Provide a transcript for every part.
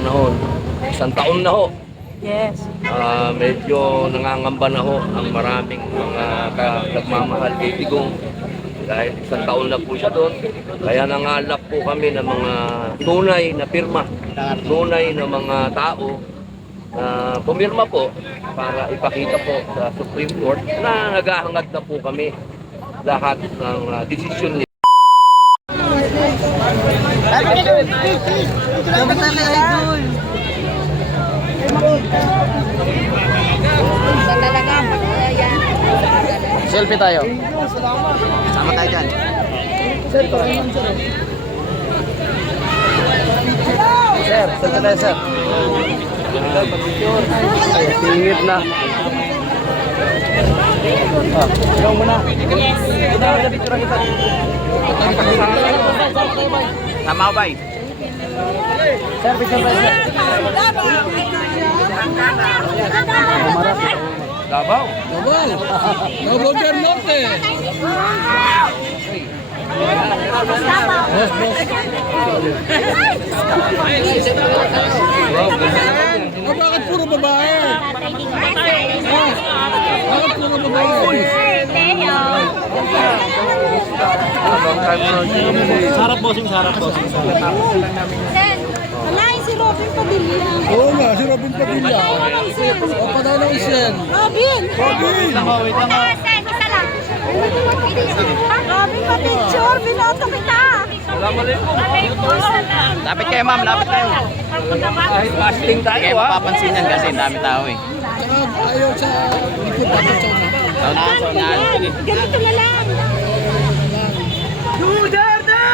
panahon. Isang taon na ho. Yes. Medyo nangangamba na ho ang maraming mga nagmamahal kay Digong. Dahil isang taon na po siya doon. Kaya nangalap po kami ng mga tunay na pirma, tunay na mga tao na pumirma po para ipakita po sa Supreme Court na naghahangad na po kami lahat ng desisyon nila. Selfie tayo. Sama tayo dyan. Sir, selfie tayo, sir. Ay, tingit na. Ikaw muna. Sama ko, bay. Sir, picture tayo, sir. Davao. Davao del Norte. Bakit puro babae? Bakit puro babae? Sarap bossing, sarap bossing. Alain si Robin Padilla. Oo nga, si Robin Padilla. O, padala ko siya. Robin! Robin! Wait lang ha. Isa lang. Robin, pa-picture. Binoto kita. Lapit kayo, ma'am. Lapit kayo. Kahit fasting tayo, Kaya mapapansin yan kasi dami tao eh. Ayaw sa likod natin siya na. Saunahan. Ganito na lang. Duterte!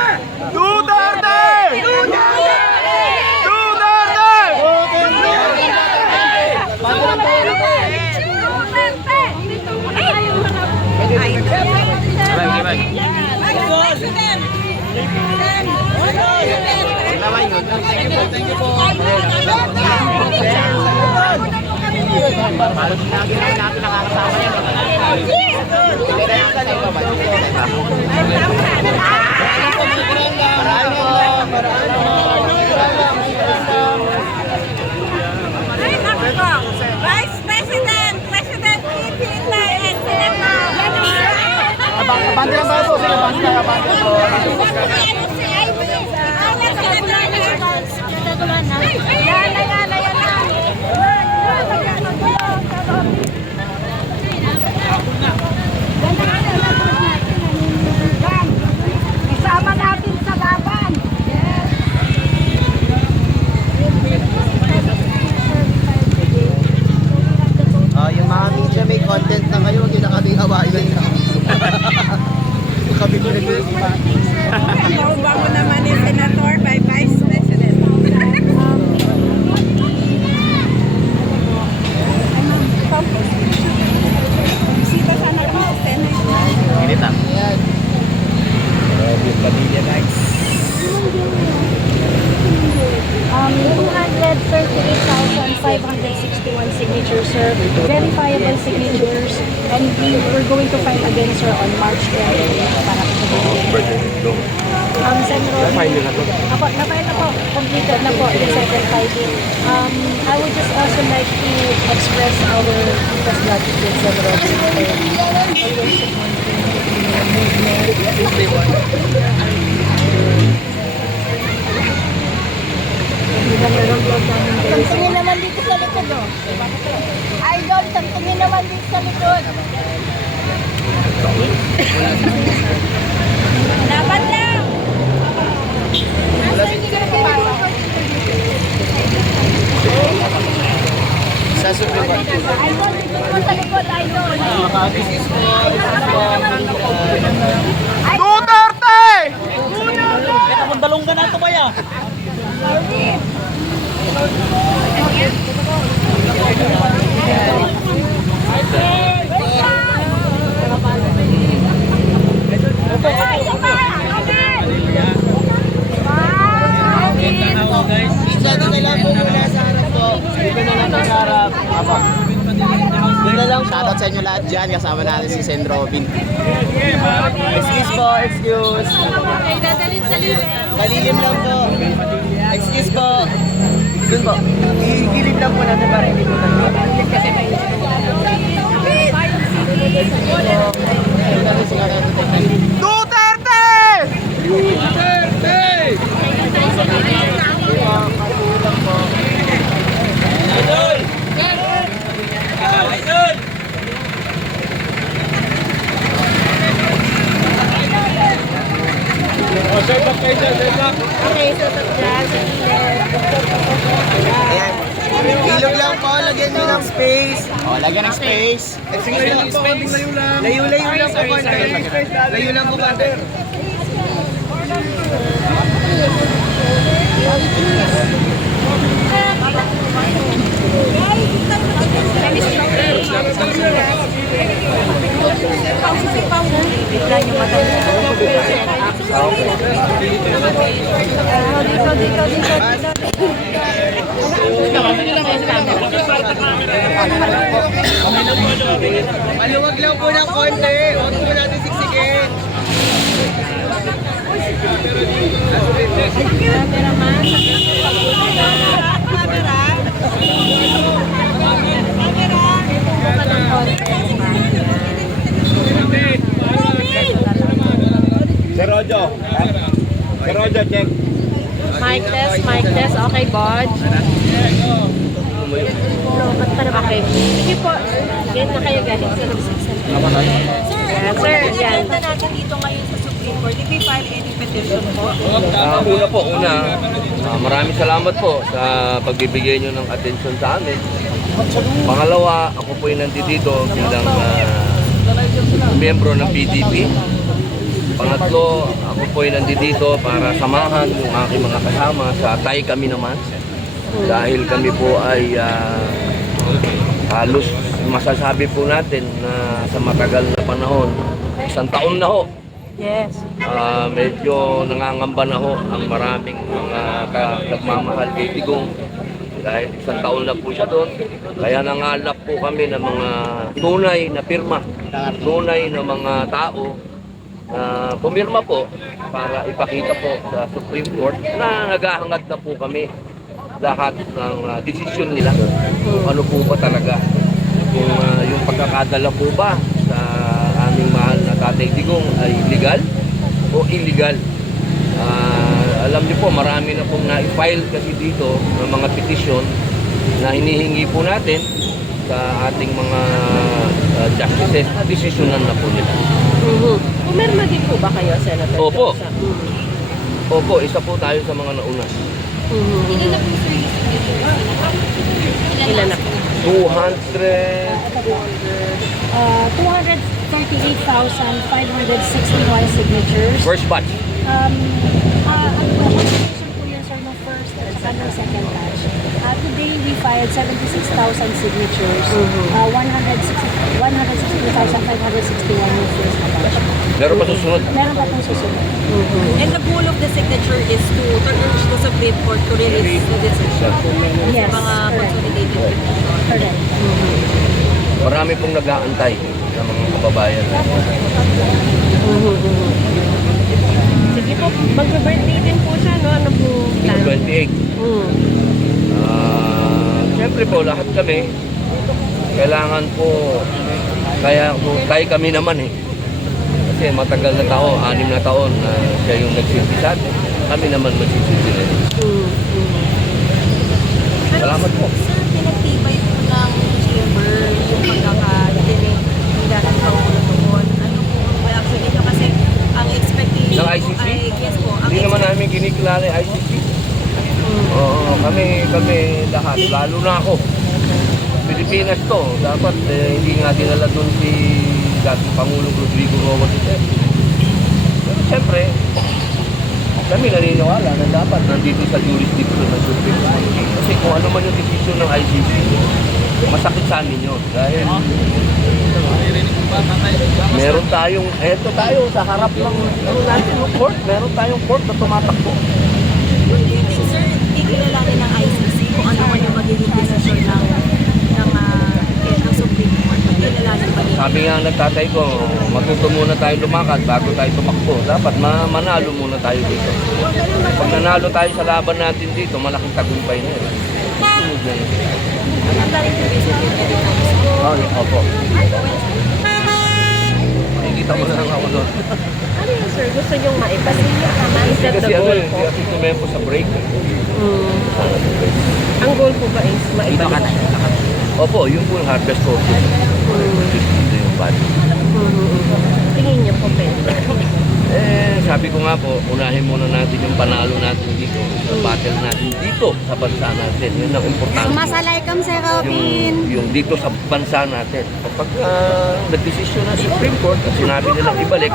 Sabay. Sabay yun. Thank you po. Parang natin nakakasama yan. Vice President, President Pipita, and Senator. Bandera ba po? Sila bandera ba po? Isama natin sa laban. Yung mga media may content na kayo, hindi na kami hawaii. Kami ko nag-iipan. Bago naman ni Senator by Vice President. Bisita sana kami sa Senate. Ginita. Pamilya next. 238,561 signatures, sir. Verifiable signatures. And we're going to fight again, sir, on March 20 para po sa Sen. Robin. Apo, na-file na po. Completed na po the second filing. I would just also like to express our deepest gratitude, Sen. Robin, for always Tantungin naman dito sa likod, oh. Idol, tantungin naman dito sa likod. Dapat lang. Sa Supreme Court. Idol, dito po sa likod, idol. Duterte! Dalong ka na ito kaya? Shoutout sa inyo lahat dyan. Kasama natin si Sen. Robin. Excuse po, excuse. Ay, dadalhin sa libre. Malilim lang po. Excuse po. Dun po. Igilid lang po natin para hindi po Ayan. Ilog lang po, lagyan nyo ng space. O, lagyan ng space. Sige lang po, layo lang. Layo lang po, konti. Layo lang po, konti. Maluwag lang po ng konti. Huwag po natin siksikin. Sir Rojo. Sir Rojo, check. Mic test. Okay, Bodge. Okay. Sige po. Yan na kayo galing sa nagsisan. Yes, sir. Yan. Punta natin dito ngayon sa Supreme Court. Did we file any petition po? Maraming salamat po sa pagbibigay nyo ng atensyon sa amin. Pangalawa, ako po ay nandito bilang miyembro ng PDP. Pangatlo, ako po ay nandito para samahan yung aking mga kasama sa Tay Kami Naman. Dahil kami po ay halos masasabi po natin na sa matagal na panahon, 1 taon na ho, Yes. medyo nangangamba na ho ang maraming mga nagmamahal kay Digong. Dahil 1 taon na po siya doon, kaya nangalap po kami ng mga tunay na pirma, tunay na mga tao na pumirma po para ipakita po sa Supreme Court na naghahangad na po kami lahat ng desisyon nila kung ano po ba talaga, kung yung pagkakadala po ba sa aming mahal na Tatay Digong ay legal o illegal. Alam niyo po, marami na pong na-file kasi dito ng mga petisyon na hinihingi po natin sa ating mga justices na desisyonan na po nila. Pumirma din po ba kayo, Senator? Opo. Johnson? Opo, isa po tayo sa mga nauna. Ilan na po sir yung Ilan na po? 200. 238,561 signatures. First batch. Constitution po yun, sir, ng first at saka ng second batch. Today, we filed 76,000 signatures. 162,561 yung first batch. Meron pa susunod. Meron pa pong susunod. And the goal of the signature is to urge the Supreme Court to release the decision. Yes, Mga correct. consolidated petition. Correct. Marami pong nag-aantay ng mga kababayan. Sige po, mag-birthday din po siya, no? Ano po? Yung 28. Siyempre po, lahat kami, kailangan po, kaya tayo kami naman eh. Kasi matagal na taon, 6 na taon na siya yung nagsilbi sa atin. Kami naman magsisilbi na rin. Salamat po. Sir, pinagtibay po ng chamber yung pagkakadinig ng dating Pangulo doon. Ano po ang reaction ninyo? Kasi ang expectation Ng ICC? ay, yes po. Ang Hindi naman namin kinikilala yung ICC. Oo, kami lahat, lalo na ako. Pilipinas to, dapat hindi nga dinala doon si dating Pangulong Rodrigo Roa Duterte. Pero siyempre, kami naniniwala na dapat nandito sa jurisdiction ng Supreme Court. Kasi kung ano man yung decision ng ICC, masakit sa amin yun. Dahil meron tayong, eto tayo sa harap ng natin, court, meron tayong court na tumatakbo. Do you think, sir, kikilalanin ng ICC kung ano man yung magiging decision ng Supreme Court? Kikilalanin ba nila? Sabi nga ng tatay ko, matuto muna tayo lumakad bago tayo tumakbo. Dapat manalo muna tayo dito. Pag nanalo tayo sa laban natin dito, malaking tagumpay na yun. yung... Ang galing ko basically anytime soon. Oh, opo. Nakikita mo na lang ako doon. Ano yun, sir? Gusto niyong maibalik? Is that Kasi the ano goal eh, po? kasi tumempo sa break. Ang goal po ba is maibalik? Opo, yun po yung harvest ko. Ito yung body. Tingin niyo po pwede. Sabi ko nga po, unahin muna natin yung panalo natin dito, yung battle natin dito sa bansa natin. Yun ang importante. Masalay kam, Sir Robin. Yung dito sa bansa natin. Kapag nag-desisyon na Supreme Court at sinabi nilang ibalik,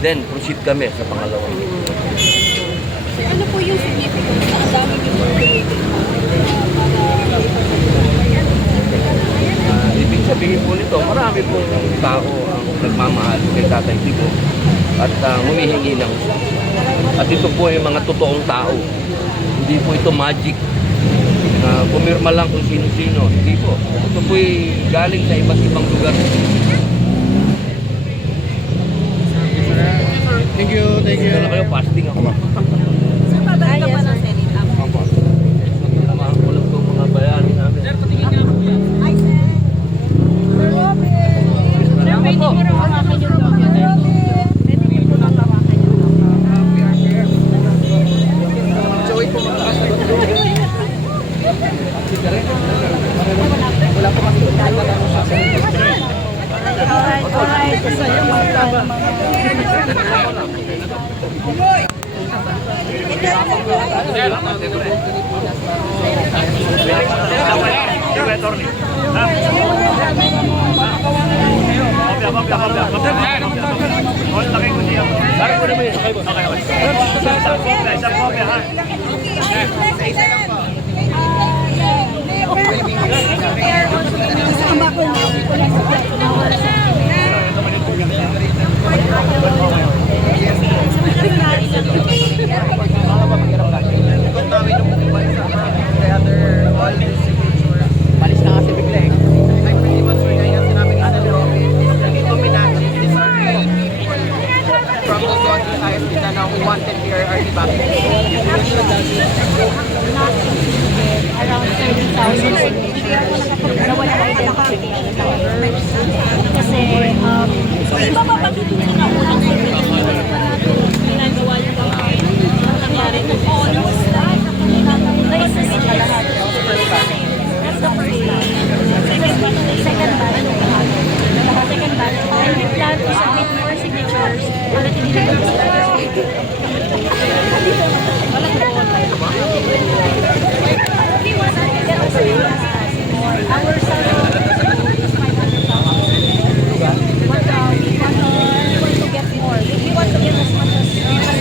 then proceed kami sa pangalawa. Ano po yung significance na ang dami yung Ibig sabihin po nito, marami pong tao ang nagmamahal kay Tatay Tigo at humihingi ng usap. At ito po ay mga totoong tao. Hindi po ito magic na pumirma lang kung sino-sino. Hindi po. Ito po ay galing sa iba't ibang lugar. Thank you, thank you. Kaya kayo, fasting ako. Sir, babalik ka pa ng Senate after. Tama ko lang itong mga bayani namin. Ay, sir. Sir Robin. Sir, pwede mo rin hawakan yung document. Pwede mo po lang hawakan yung document. Joey po Alright. Gusto niyo Palis na kasi bigla eh. I'm pretty much sure kaya sinabi ka na Robin. Dito Minachi, it is our dream. From the God we highest kita na we wanted PRRD back. around 30,000 signatures na wala identification number. Kasi, Iba pa pagtutunan na unang signature ginagawa yung campaign. Ang nangyari na almost lahat na-assist na lahat. That's the first time. second batch. Second batch. And we plan to submit more signatures para hindi na our salary is 500,000. But we want to get more. We want to get as much as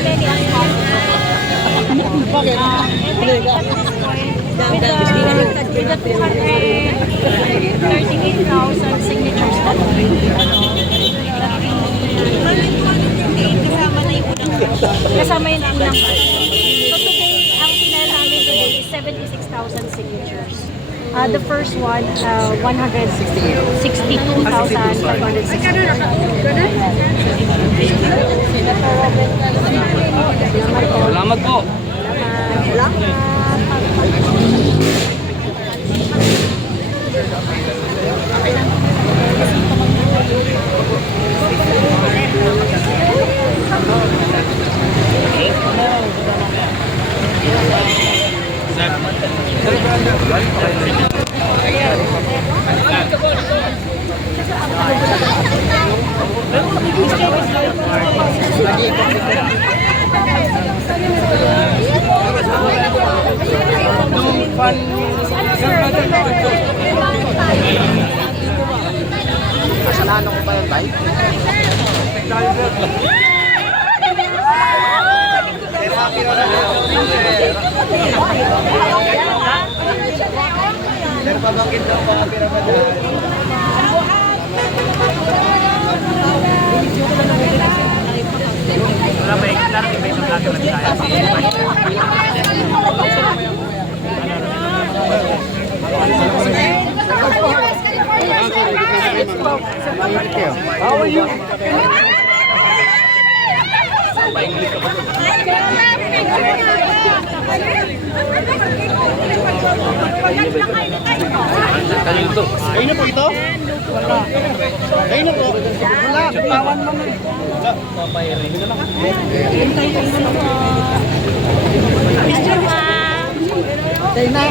many as possible. Bakit? And I think at this point, with the 238,000 signatures that we Kasama na yung unang kasama yung unang batch. So today, ang final namin today is 76,000 signatures. The first one, 162,560. Salamat po. Kasalanan ko ba yung bike? Sir, pabangkit daw mga piramadaan. Wala ba yung darating ba isang vlogger na How are you? Kanino to? Kayo na po ito? Wala. Kayo na po? Wala, bitawan mo na. Picture ma. Kayo na.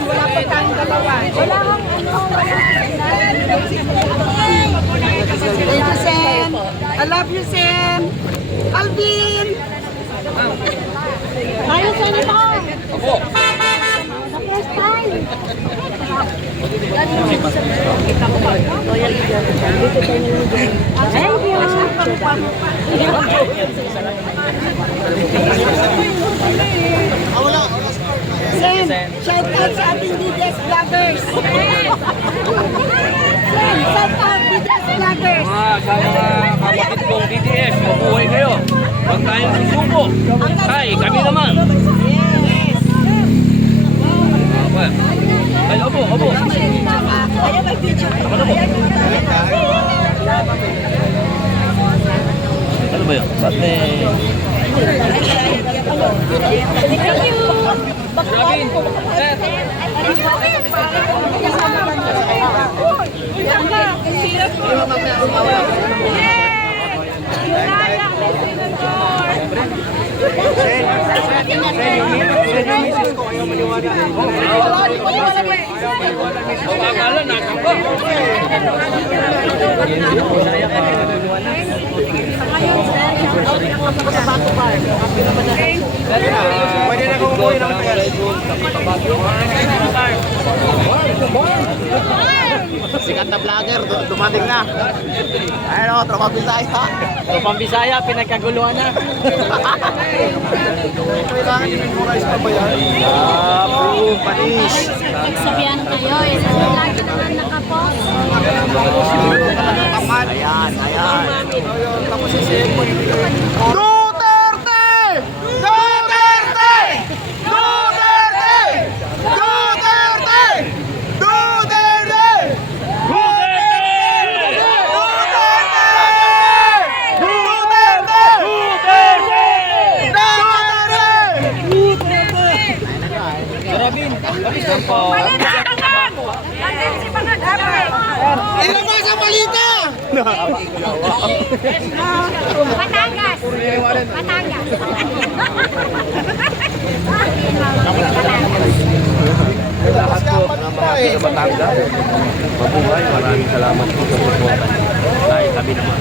Wala pa tayong dalawa. Wala kang Thank you, Sam. I love you, Sam. Alvin! Tayo sa nito. Opo. Sa first time. Thank you. Sam, shout out sa ating DDS vloggers. Sam, shout out DDS vloggers. Sa mga kapatid kong DDS, mabuhay kayo. Huwag tayong susuko. Tay, kami naman. Ay, opo, opo. Ayaw may picture. Ano ba yun? Ba't may... Thank you. Akala natin ba? Pwede na kung umuwi ng sikat na vlogger, dumating na. Ayun o, Tropang Bisaya. Tropang Bisaya, pinagkaguluhan na. Kailangan i-memorize pa ba yan? Panis. Pagsabihan kayo, lagi naman nakapost. Ayan, ayan. Tapos si Sepo. Duterte! Duterte! Duterte! Duterte! Duterte! Ilabas ang balita! Batangas! Batangas! Lahat po ng mga sa Batangas, mabuhay. Maraming salamat po sa support. Tay, kami naman.